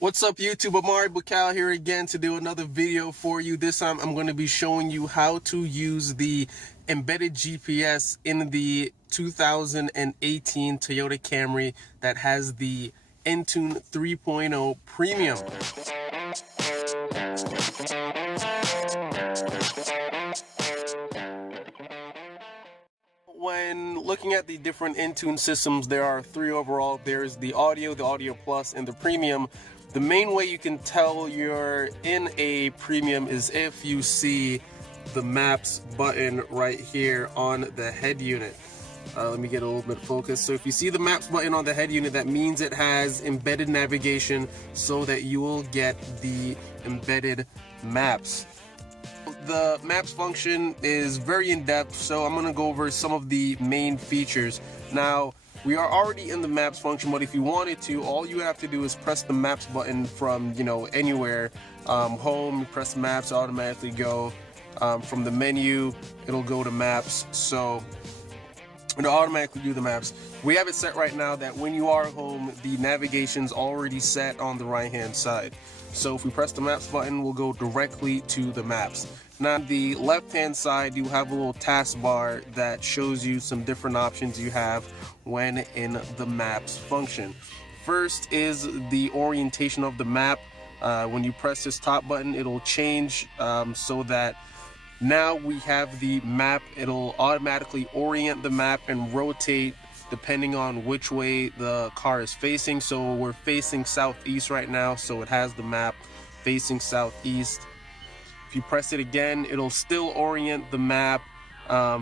What's up YouTube, Amari Bucal here again to do another video for you. This time I'm going to be showing you how to use the embedded GPS in the 2018 Toyota Camry that has the Entune 3.0 Premium. When looking at the different Entune systems, there are three overall. There's the Audio Plus, and the Premium. The main way you can tell you're in a Premium is if you see the Maps button right here on the head unit. Let me get a little bit of focus. So if you see the Maps button on the head unit, that means it has embedded navigation so that you will get the embedded maps. The maps function is very in-depth, so I'm going to go over some of the main features. Now, we are already in the maps function, but if you wanted to, all you have to do is press the maps button from, anywhere. Home, press maps, automatically go. From the menu, it'll go to maps, so it'll automatically do the maps. We have it set right now that when you are home, the navigation's already set on the right-hand side. So if we press the maps button, we'll go directly to the maps. Now, on the left-hand side, you have a little taskbar that shows you some different options you have when in the maps function. First is the orientation of the map. When you press this top button, it'll change so that now we have the map. It'll automatically orient the map and rotate depending on which way the car is facing. So we're facing southeast right now, so it has the map facing southeast. If you press it again, it'll still orient the map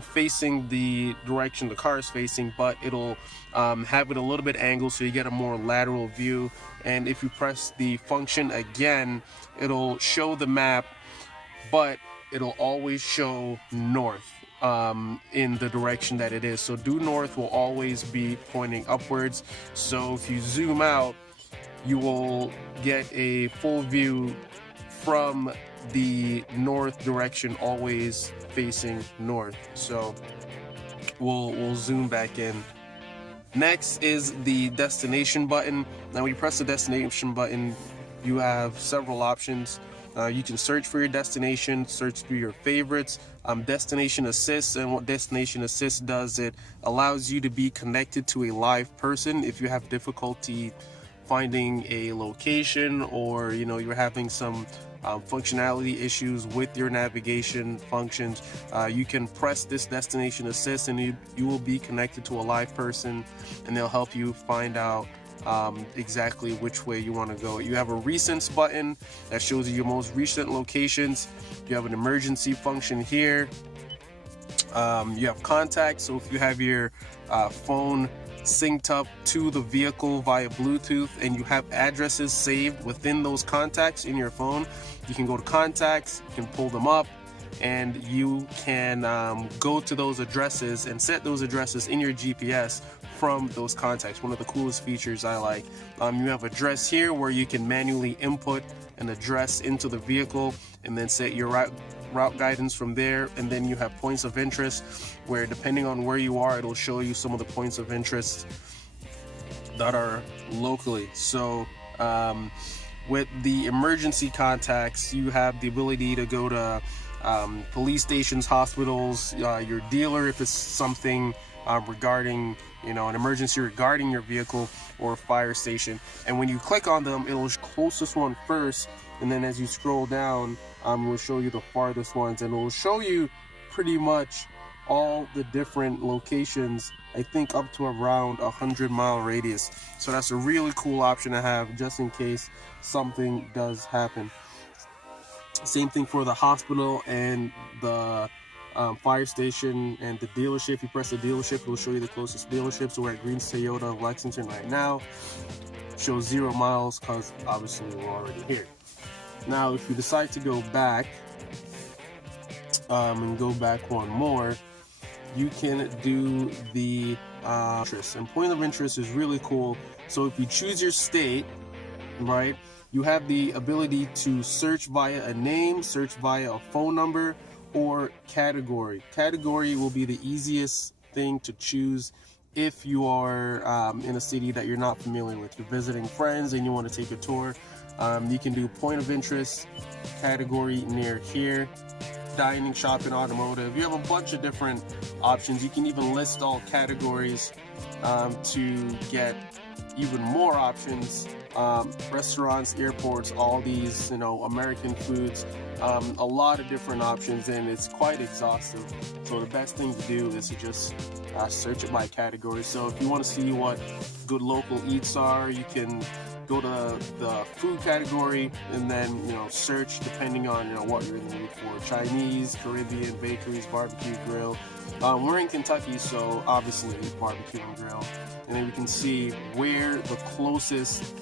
facing the direction the car is facing, but it'll have it a little bit angled so you get a more lateral view. And if you press the function again, it'll show the map, but it'll always show north in the direction that it is. So due north will always be pointing upwards. So if you zoom out, you will get a full view from the north direction, always facing north. So we'll zoom back in. Next is the destination button. Now when you press the destination button, you have several options. You can search for your destination, search through your favorites, destination assist. And what destination assist does, it allows you to be connected to a live person if you have difficulty finding a location, or you're having some functionality issues with your navigation functions. You can press this destination assist and you will be connected to a live person, and they'll help you find out exactly which way you want to go. You have a recents button that shows you your most recent locations. You have an emergency function here. You have contacts, so if you have your phone synced up to the vehicle via Bluetooth and you have addresses saved within those contacts in your phone, you can go to contacts, you can pull them up, and you can go to those addresses and set those addresses in your GPS from those contacts. One of the coolest features I like. You have address here where you can manually input an address into the vehicle and then set your route guidance from there. And then you have points of interest, where depending on where you are, it'll show you some of the points of interest that are locally. So with the emergency contacts, you have the ability to go to police stations, hospitals, your dealer if it's something regarding an emergency regarding your vehicle, or fire station. And when you click on them, it'll show the closest one first, and then as you scroll down, it will show you the farthest ones, and it will show you pretty much all the different locations, I think up to around 100-mile radius. So that's a really cool option to have just in case something does happen. Same thing for the hospital and the fire station and the dealership. If you press the dealership, it will show you the closest dealership. So we're at Green's Toyota of Lexington right now. Shows 0 miles because obviously we're already here. Now if you decide to go back and go back one more, you can do the interest. And point of interest is really cool. So if you choose your state, right, you have the ability to search via a name, search via a phone number, or category. Category will be the easiest thing to choose if you are in a city that you're not familiar with, you're visiting friends and you want to take a tour, you can do point of interest, category near here, dining, shopping, automotive. You have a bunch of different options. You can even list all categories to get even more options. Restaurants, airports, all these, American foods, a lot of different options, and it's quite exhaustive. So the best thing to do is to just search it by category. So if you want to see what good local eats are, you can go to the food category and then search depending on what you're in the mood for. Chinese, Caribbean, bakeries, barbecue, grill. We're in Kentucky, so obviously barbecue and grill. And then we can see where the closest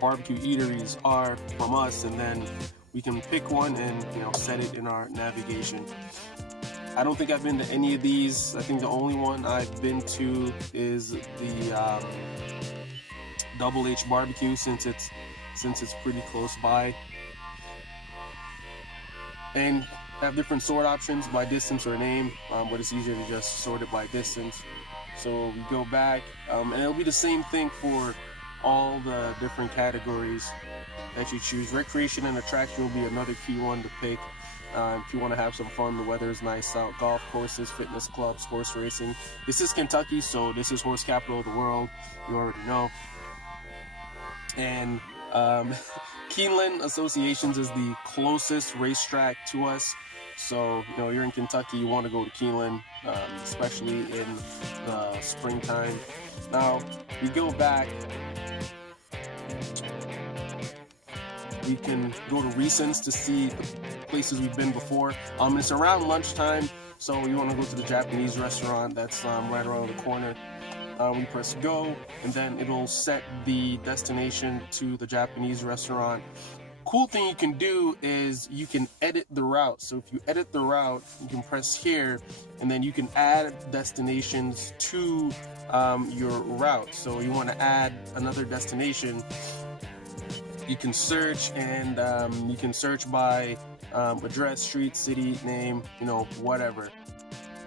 barbecue eateries are from us, and then we can pick one and set it in our navigation. I don't think I've been to any of these. I think the only one I've been to is the Double H barbecue, since it's pretty close by, and have different sort options by distance or name, but it's easier to just sort it by distance. So we go back, and it'll be the same thing for all the different categories that you choose. Recreation and attraction will be another key one to pick if you want to have some fun. The weather is nice out. Golf courses, fitness clubs, horse racing. This is Kentucky, so this is horse capital of the world. You already know. And Keeneland Associations is the closest racetrack to us. So, you're in Kentucky, you want to go to Keeneland, especially in the springtime. Now, we go back, we can go to recents to see the places we've been before. It's around lunchtime, so you want to go to the Japanese restaurant that's right around the corner. We press go, and then it'll set the destination to the Japanese restaurant. Cool thing you can do is you can edit the route. So if you edit the route, you can press here, and then you can add destinations to your route. So you want to add another destination, you can search, and you can search by address, street, city, name, whatever.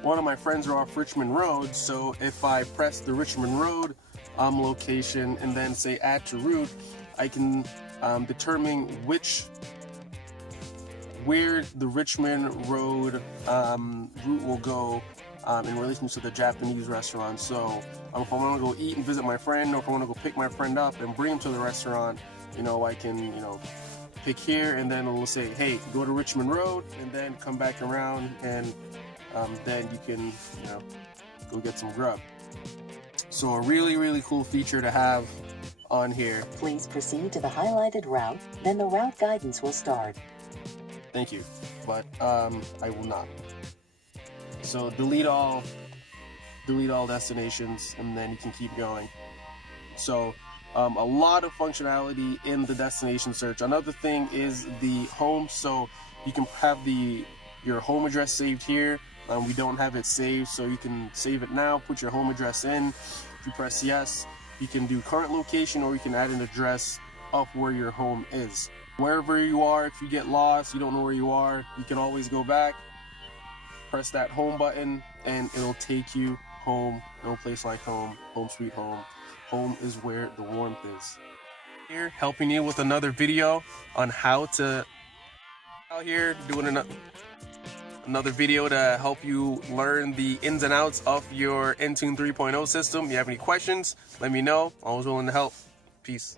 One of my friends are off Richmond Road, so if I press the Richmond Road location and then say add to route, I can determine where the Richmond Road route will go in relation to the Japanese restaurant. So if I want to go eat and visit my friend, or if I want to go pick my friend up and bring him to the restaurant, I can pick here, and then it will say, hey, go to Richmond Road, and then come back around, and then you can go get some grub. So a really, really cool feature to have on here. Please proceed to the highlighted route, then the route guidance will start. Thank you, but I will not. So delete all destinations, and then you can keep going. So a lot of functionality in the destination search. Another thing is the home, so you can have your home address saved here. We don't have it saved, so you can save it now, put your home address in. If you press yes, you can do current location, or you can add an address of where your home is. Wherever you are, if you get lost, you don't know where you are, you can always go back, press that home button, and it'll take you home. No place like home. Home sweet home. Home is where the warmth is. Here, helping you with another video on how to out here doing another video to help you learn the ins and outs of your Entune 3.0 system. If you have any questions, let me know. Always willing to help. Peace.